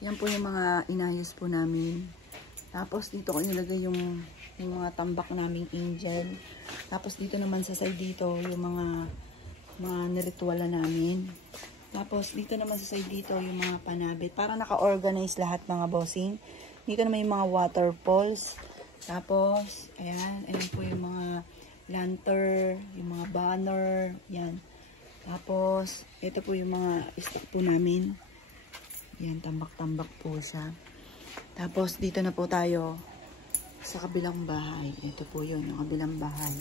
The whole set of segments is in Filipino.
Yan po yung mga inayos po namin. Tapos dito ko nilagay yung mga tambak naming angel. Tapos dito naman sa side dito yung mga nirituala namin. Tapos dito naman sa side dito yung mga panabit. Para naka-organize lahat mga bossing. Dito naman yung mga waterfalls. Tapos ayan po yung mga lantern, yung mga banner, yan. Tapos ito po yung mga stock po namin. Yan, tambak-tambak po siya. Tapos, dito na po tayo sa kabilang bahay. Ito po yun, yung kabilang bahay.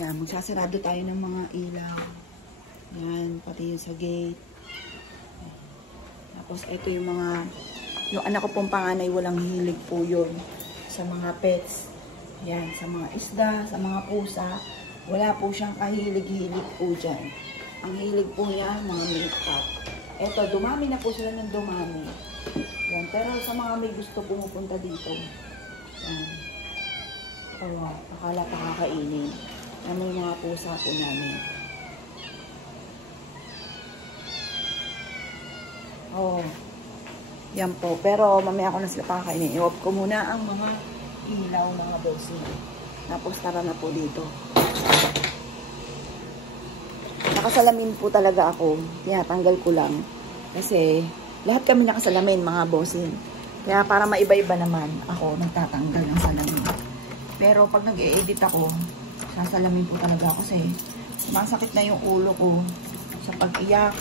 Yan, magsasarado tayo ng mga ilaw. Yan, pati yung sa gate. Tapos, ito yung yung anak ko pong panganay, walang hilig po yun sa mga pets. Yan, sa mga isda, sa mga pusa. Wala po siyang kahilig-hilig po dyan. Ang hilig po niya, mga milk pot. Eto, dumami na po sila ng dumami. Yan. Pero sa mga may gusto pumupunta dito. Yan. Oh, akala pa kakainin. Yan yung mga pusa po namin. Oh. Yan po. Pero mamaya ko na sila pakakainin. I-off ko muna ang mga ilaw, mga bossing. Tapos tara na po dito. Nakasalamin po talaga ako. Tinatanggal ko lang. Kasi lahat kami nakasalamin mga bossing. Kaya para maiba-iba naman ako nagtatanggal ng salamin. Pero pag nag-e-edit ako, sasalamin po talaga ako kasi masakit na yung ulo ko sa pag-iyak.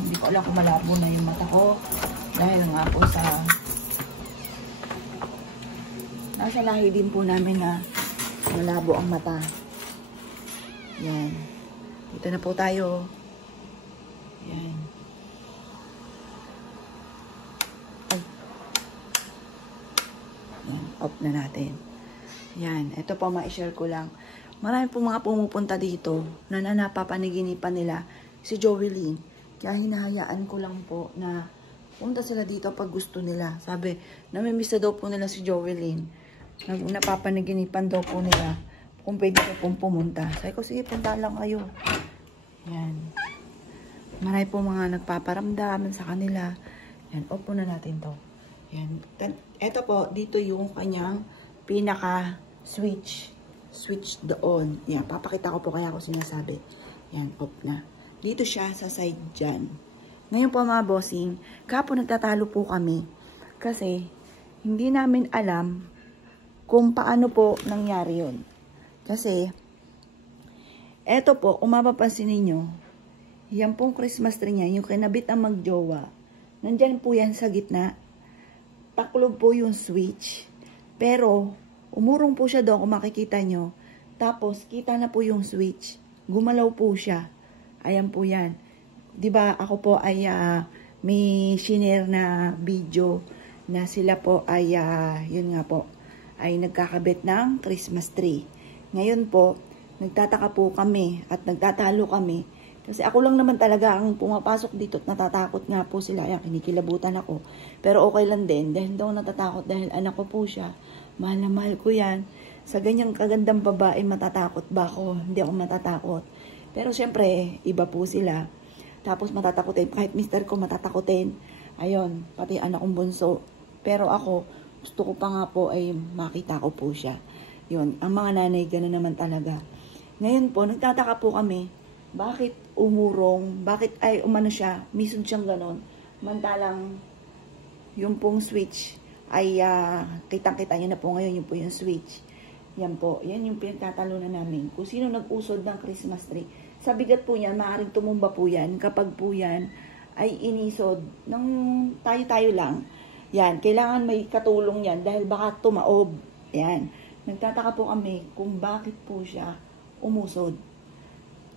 Hindi ko alam kung malabo na yung mata ko. Dahil nga po nasa lahi din po namin na malabo ang mata. Yan. Dito na po tayo. Yan. Yan. Off na natin. Yan. Ito po, ma-share ko lang. Marami po mga pumupunta dito na napapaniginipan nila si Jovelyn. Kaya hinahayaan ko lang po na punta sila dito pag gusto nila. Sabi, namimiss daw po nila si Jovelyn. Napapaniginipan daw po nila kung pwede ka pong pumunta. Sabi ko, sige, punta lang kayo. Yan. Marami po mga nagpaparamdam sa kanila. Yan, off na natin to. Yan. Ito po, dito yung kanyang pinaka-switch. Switch doon. Yan, papakita ko po kaya ako sinasabi. Yan, off na. Dito siya sa side dyan. Ngayon po mga bossing, kapon nagtatalo po kami. Kasi, hindi namin alam kung paano po nangyari yun. Kasi, eto po, kung mapapansin ninyo, yan pong Christmas tree niya, yung kinabit ang magjowa, nandyan po yan sa gitna. Taklob po yung switch. Pero, umurong po siya doon kung makikita nyo. Tapos, kita na po yung switch. Gumalaw po siya. Ayan po yan. Diba, ako po ay may shinare na video na sila po ay, yun nga po, ay nagkakabit ng Christmas tree. Ngayon po, nagtataka po kami at nagtatalo kami. Kasi ako lang naman talaga ang pumapasok dito at natatakot nga po sila. Ayan, kinikilabutan ako. Pero okay lang din. Dahil daw natatakot dahil anak ko po siya. Mahal na mahal ko yan. Sa ganyang kagandang babae, matatakot ba ako? Hindi ako matatakot. Pero syempre, iba po sila. Tapos matatakotin. Kahit mister ko matatakotin. Ayun, pati anak kong bunso. Pero ako, gusto ko pa nga po ay makita ko po siya. Yun, ang mga nanay, gano'n naman talaga. Ngayon po, nagtataka po kami, bakit umurong, bakit ay umano siya, mission siyang gano'n. Mantalang, yung pong switch, ay kitang-kita niyo na po ngayon, yung po yung switch. Yan po, yan yung pinagtatalunan namin. Kung sino nag-usod ng Christmas tree. Sa bigat po niyan, maaaring tumumba po yan. Kapag po yan, ay inisod ng tayo-tayo lang. Yan, kailangan may katulong yan dahil baka tumaob. Yan. Nagtataka po kami kung bakit po siya umusod.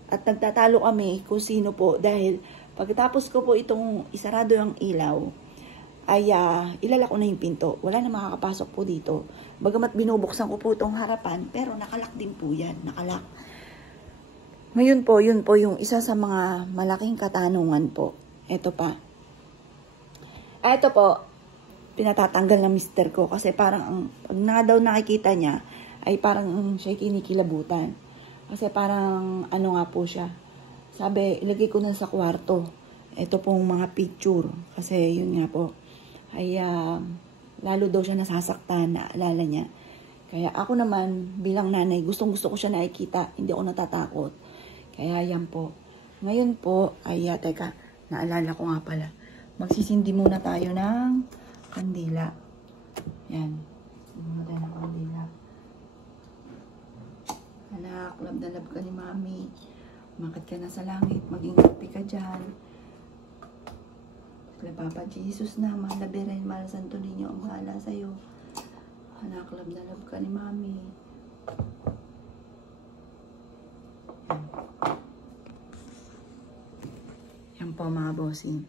At nagtatalo kami kung sino po dahil pagkatapos ko po itong isarado yung ilaw, ay ilalak ko na yung pinto. Wala na makakapasok po dito. Bagamat binubuksan ko po itong harapan, pero nakalak din po yan. Nakalak. Ngayon po, yun po yung isa sa mga malaking katanungan po. Ito pa. Ito po, pinatatanggal ng mister ko kasi parang pag na daw nakikita niya ay parang siya kinikilabutan kasi parang ano nga po siya, sabi ilagay ko na sa kwarto, ito pong mga picture. Kasi yun nga po, ay lalo daw siya nasasaktan, naalala niya. Kaya ako naman, bilang nanay, gustong gusto ko siya nakikita, hindi ako natatakot. Kaya yan po. Ngayon po, ay teka, naalala ko nga pala. Magsisindi muna tayo ng kandila. Yan. Muna tayo ng kandila. Anak, love na love ka ni Mami. Umakit ka na sa langit, maging happy ka dyan. Kaya Papa Jesus na, mahal na Birhen, mahal na Santo Niño, ang bahala sa'yo. Anak, love na love ka ni Mami. Yan po mga bossing.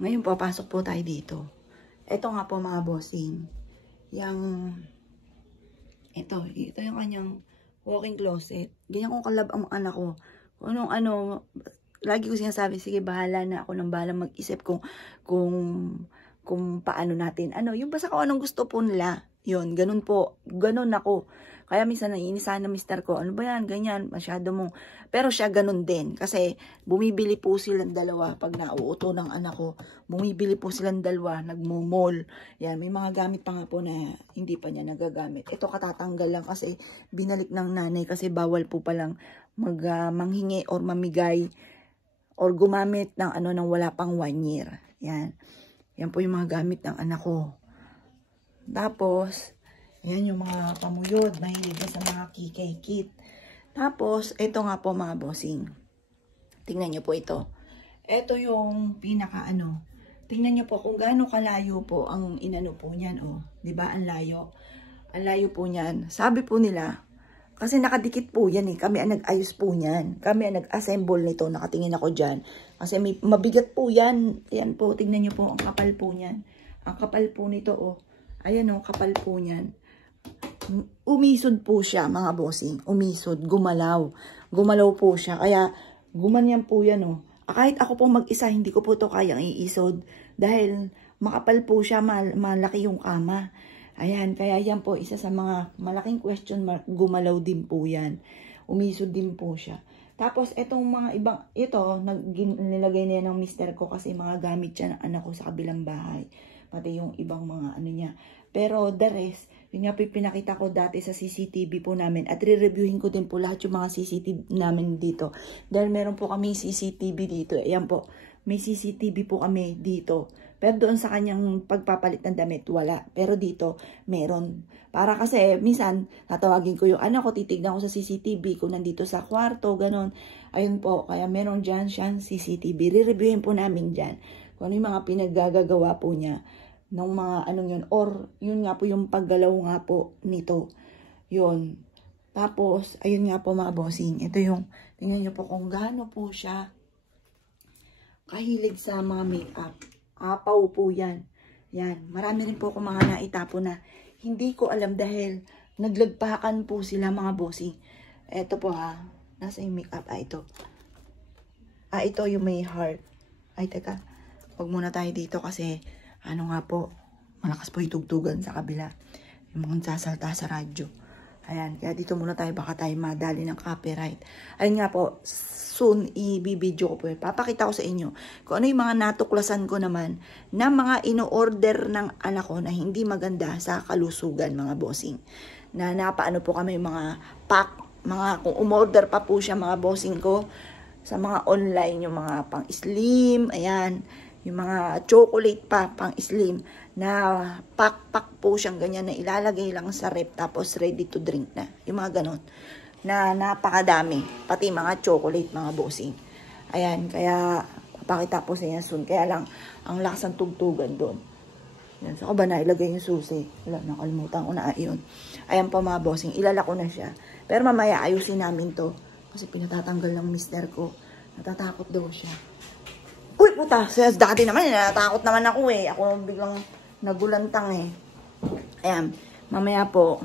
Ngayon po, pasok po tayo dito. Ito nga po mga bossing. Ito yung kanyang walk-in closet. Ganyan kong kalab ang anak ko. Kung ano, lagi ko sinasabi, sige, bahala na ako ng bahala mag-isip kung paano natin. Yung basta kung anong gusto po nila. Yun, ganun po. Ganun ako. Kaya minsan naiinisahan na mister ko, ano ba yan, ganyan, masyado mong. Pero siya ganun din. Kasi bumibili po silang dalawa pag nauuto ng anak ko. Bumibili po silang dalawa, nagmumol. Yan, may mga gamit pa nga po na hindi pa niya nagagamit. Ito katatanggal lang kasi binalik ng nanay kasi bawal po palang manghingi or mamigay or gumamit ng ng wala pang 1 year. Yan. Yan po yung mga gamit ng anak ko. Tapos, yan yung mga pamuyod. Mahilig na sa mga kikay-kit. Tapos, ito nga po mga bossing. Tingnan nyo po ito. Ito yung pinaka Tingnan nyo po kung gaano kalayo po ang inano po niyan. Oh. Diba? Ang layo. Ang layo po niyan. Sabi po nila, kasi nakadikit po yan eh. Kami ang nag-ayos po niyan. Kami ang nag-assemble nito. Nakatingin ako dyan. Kasi mabigat po yan. Ayan po. Tingnan nyo po. Ang kapal po niyan. Ang kapal po nito. Oh. Ayan oh. Kapal po niyan. Umisod po siya mga bossing. Umisod. Gumalaw. Gumalaw po siya. Kaya gumanyan po yan oh. Kahit ako po mag-isa, hindi ko po to kayang iisod. Dahil makapal po siya. Malaki yung kama. Ayan, kaya yan po, isa sa mga malaking question mark, gumalaw din po yan. Umisod din po siya. Tapos, etong mga ibang, ito, nilagay na yan ng mister ko kasi mga gamit siya ng anak ko sa kabilang bahay. Pati yung ibang mga niya. Pero the rest, yun nga po pinakita ko dati sa CCTV po namin. At re-reviewin ko din po lahat yung mga CCTV namin dito. Dahil meron po kami CCTV dito. Ayan po, may CCTV po kami dito. Pero doon sa kanyang pagpapalit ng damit, wala. Pero dito, meron. Para kasi, minsan, natawagin ko yung anak ko, titignan ko sa CCTV, kung nandito sa kwarto, ganon. Ayun po, kaya meron dyan siyang CCTV. Re-reviewin po namin dyan. Kung ano yung mga pinaggagawa po niya, ng mga yun. Or, yun nga po yung paggalaw nga po nito. Yun. Tapos, ayun nga po mga bossing. Ito yung, tingnan nyo po kung gaano po siya kahilig sa mga makeup. Apaw po yan. Yan. Marami rin po akong mga naitapo na hindi ko alam dahil naglagpakan po sila mga bossing. Eto po ha. Nasa yung makeup. Ito. Ito yung may heart. Ay, teka. Huwag muna tayo dito kasi nga po. Malakas po itugtugan sa kabila. Yung mga sasalta sa radyo. Ayan. Kaya dito muna tayo. Baka tayo madali ng copyright. Ayun nga po. Soon, i-video ko po. Papakita ko sa inyo kung ano yung mga natuklasan ko naman na mga ino-order ng anak ko na hindi maganda sa kalusugan, mga bossing. Na napaano po kami mga pack, kung umorder pa po siya mga bossing ko sa mga online, yung mga pang-slim, ayan, yung mga chocolate pa, pang-slim, na pack po siyang ganyan na ilalagay lang sa rep tapos ready to drink na. Yung mga ganon. Na napakadami. Pati mga chocolate, mga bossing. Ayan, kaya papakita po sa inyo soon. Kaya lang, ang lakas ng tugtugan doon. Yan, so, ba na ilagay yung susi? Wala, nakalimutan ko na yun. Ayan po mga bossing, ilalako na siya. Pero mamaya, ayusin namin to. Kasi pinatatanggal ng mister ko. Natatakot daw siya. Uy, puta! Dati naman, natatakot naman ako eh. Ako biglang nagulantang eh. Ayan, mamaya po.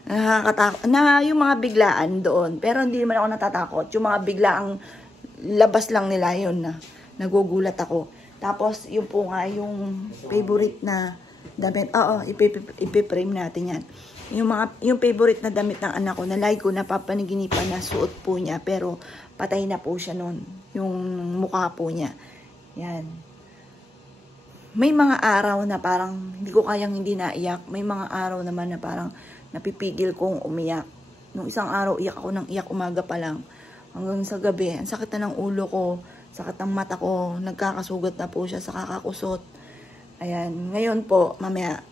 Nakakatakot. Na yung mga biglaan doon. Pero hindi naman ako natatakot. Yung mga biglaang labas lang nila yun na nagugulat ako. Tapos yung po nga yung favorite na damit. Oo, ipiprame natin yan. Yung favorite na damit ng anak ko, na like ko, napapanaginipan na suot po niya, pero patay na po siya noon. Yung mukha po niya. Yan. May mga araw na parang hindi ko kayang hindi naiyak. May mga araw naman na parang napipigil kong umiyak. Nung isang araw, iyak ako ng iyak umaga pa lang. Hanggang sa gabi, ang sakit na ng ulo ko, sakit ng mata ko, nagkakasugat na po siya sa kakakusot. Ayan, ngayon po, mamaya,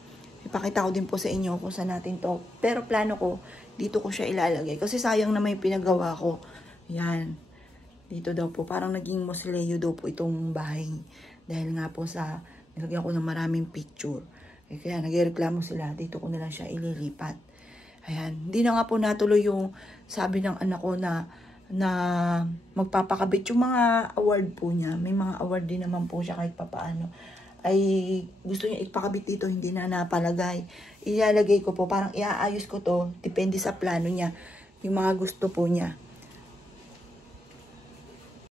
ipakita ko din po sa inyo kung saan natin to. Pero plano ko, dito ko siya ilalagay. Kasi sayang na may pinagawa ko. Ayan, dito daw po, parang naging mausoleo daw po itong bahay. Dahil nga po sa, nilagyan ko ng maraming picture. Kaya nagreklamo sila, dito ko na lang siya ililipat. Ayan, hindi na nga po natuloy yung sabi ng anak ko na magpapakabit yung mga award po niya. May mga award din naman po siya kahit papaano. Ay gusto niya ipakabit dito, hindi na napalagay. Ilalagay ko po, parang iaayos ko to, depende sa plano niya. Yung mga gusto po niya.